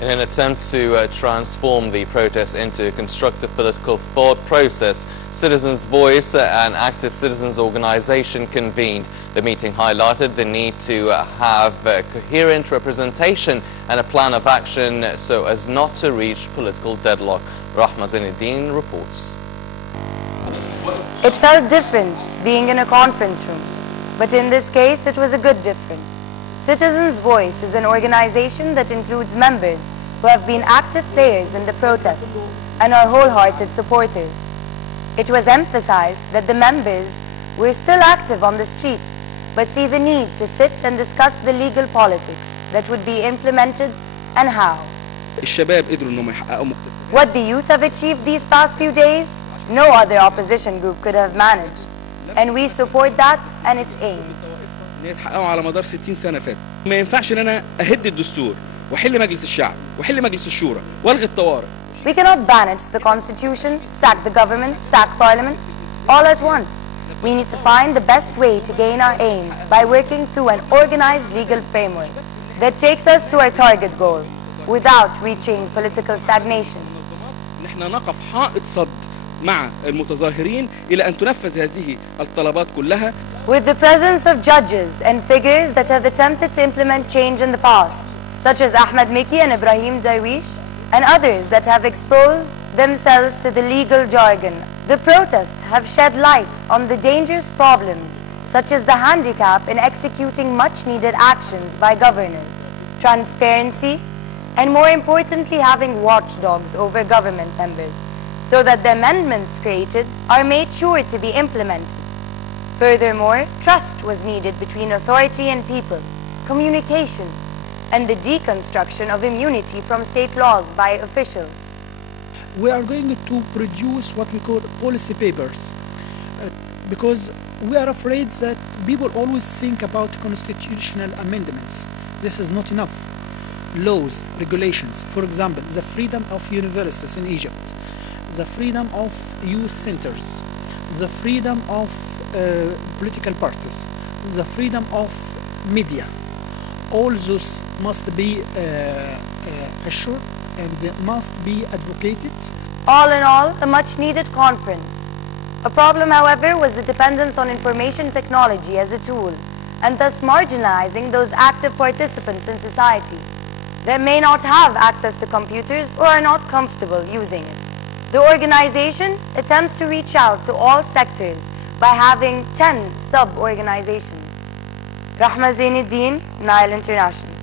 In an attempt to transform the protest into a constructive political thought process, Citizens' Voice, an active citizens organization, convened. The meeting highlighted the need to have coherent representation and a plan of action so as not to reach political deadlock. Rahma Zainuddin reports. It felt different being in a conference room, but in this case it was a good different. Citizens' Voice is an organization that includes members who have been active players in the protests and are wholehearted supporters. It was emphasized that the members were still active on the street, but see the need to sit and discuss the legal politics that would be implemented and how. What the youth have achieved these past few days, no other opposition group could have managed, and we support that and its aims. على مدار 60 سنة فاتت ما ينفعش ان انا اهد الدستور واحل مجلس الشعب واحل مجلس الشورى والغي الطوارئ. We cannot banish the constitution, sack the government, sack parliament all at once. We need to find the best way to gain our aims by working through an organized legal framework that takes us to our target goal without reaching political stagnation. نحن نقف حائط صد مع المتظاهرين إلى أن تنفذ هذه الطلبات كلها. With the presence of judges and figures that have attempted to implement change in the past, such as Ahmed Miki and Ibrahim Darwish, and others that have exposed themselves to the legal jargon, the protests have shed light on the dangerous problems, such as the handicap in executing much-needed actions by governors, transparency, and more importantly, having watchdogs over government members, so that the amendments created are made sure to be implemented. Furthermore, trust was needed between authority and people, communication, and the deconstruction of immunity from state laws by officials. We are going to produce what we call policy papers because we are afraid that people always think about constitutional amendments. This is not enough. Laws, regulations, for example, the freedom of universities in Egypt, the freedom of youth centers, the freedom of political parties, the freedom of media, all those must be assured and must be advocated. All in all, a much-needed conference. A problem, however, was the dependence on information technology as a tool, and thus marginalizing those active participants in society that may not have access to computers or are not comfortable using it. The organization attempts to reach out to all sectors by having 10 sub-organizations. Rahma Zainuddin, Nile International.